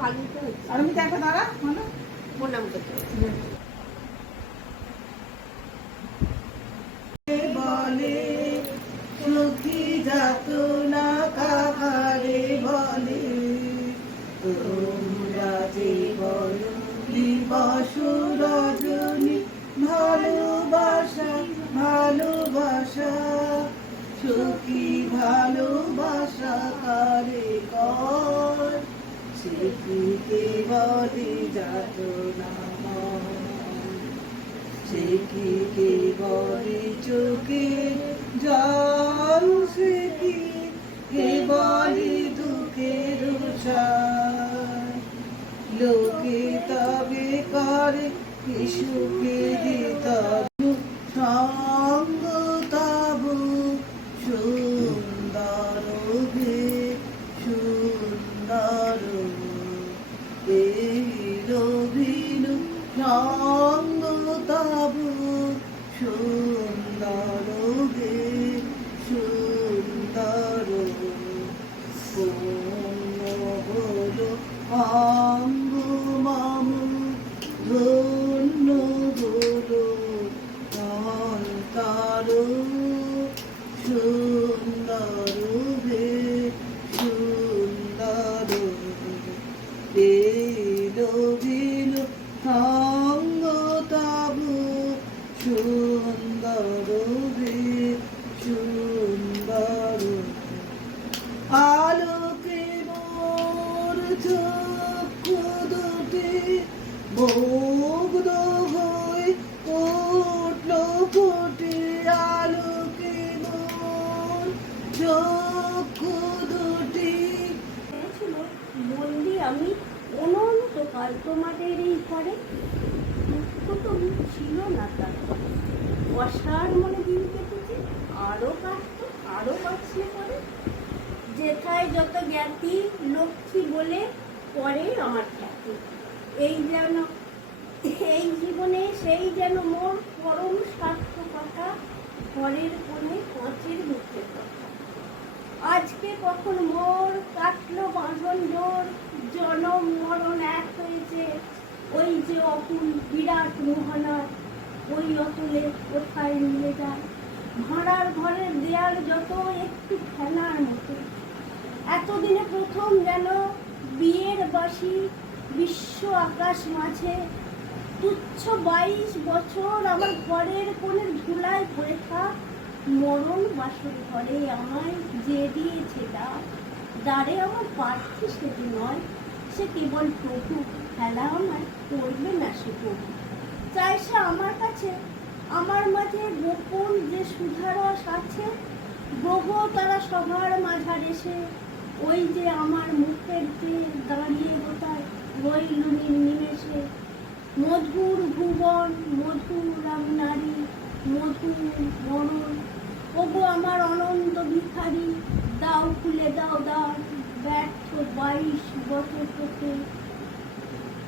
ভাগিতে হচ্ছে। আর আমি তো একটা দাঁড়া মানে প্রণাম করতে বলে সুখী যাত না কাহারে বলে তোমরা যে বলো দিবস রজনী ভালোবাসা ভালোবাসা সুখী ভালোবাসা কারে কর সে কি বলে যাত না সে কি বলে চোখে জল সে কি বলে দুঃখের লোকে তবে করে সুখে দিত সঙ্গ তবু সুন্দর গে সুন্দর এই রবিনু সঙ্গ তবু সুন্দর গে সুন্দর হলো অঙ্গ মামু ধন্য হলো অন্তর সুন্দর গে সুন্দর রবিন সঙ্গ তবু সুন্দর গে সুন্দর আলোকে মোর চক্ষু দুটি মুগ্ধ হয়ে উঠল ফুটে আলোকে মোর চক্ষু দুটি বললি আমি অনন্তকাল তোমাদের এই ঘরে দুঃখ তো ছিল না তারপরে বর্ষার মনে দিন কেটেছে আরো কাটতো আরো কাটছে পরে যেথায় যত জ্ঞাতি লক্ষ্মী বলে পরে আমার খ্যাতি এই যেন এই জীবনে সেই যেন মোর পরম সার্থকতা ঘরের কোণে কাঁচের মুখের কথা আজকে কখন মোর কাটলো বাঁধন জোর জনম মরণ এক হয়েছে ওই যে অতুল বিরাট মোহনার ওই অতুলে কোথায় মিলে যায় ভাড়ার ঘরের দেয়াল যত একটু ফেনার মতো এতদিনে প্রথম যেন বিয়ের বাসি বিশ্ব আকাশ মাঝে তুচ্ছ 22 বছর আমার ঘরের কোণের ধুলায় পড়ে থাক মরণ বাসর ঘরে আমায় যে দিয়েছে দ্বারে আমার প্রার্থী সেটি নয় সে কেবল প্রভু খেলা আমায় করবে না সে প্রভু চাই সে আমার কাছে আমার মাঝে গোপন যে সুধারস আছে গ্রহ তারা সবার মাঝার এসে ওই যে আমার মুখের যে দাঁড়িয়ে গোটায় রইল নিমেষে মধুর ভুবন মধুর নারী মধুর মরণ ওগো আমার অনন্ত ভিখারি দাও খুলে দাও দ্বার ব্যর্থ 22 বছর থেকে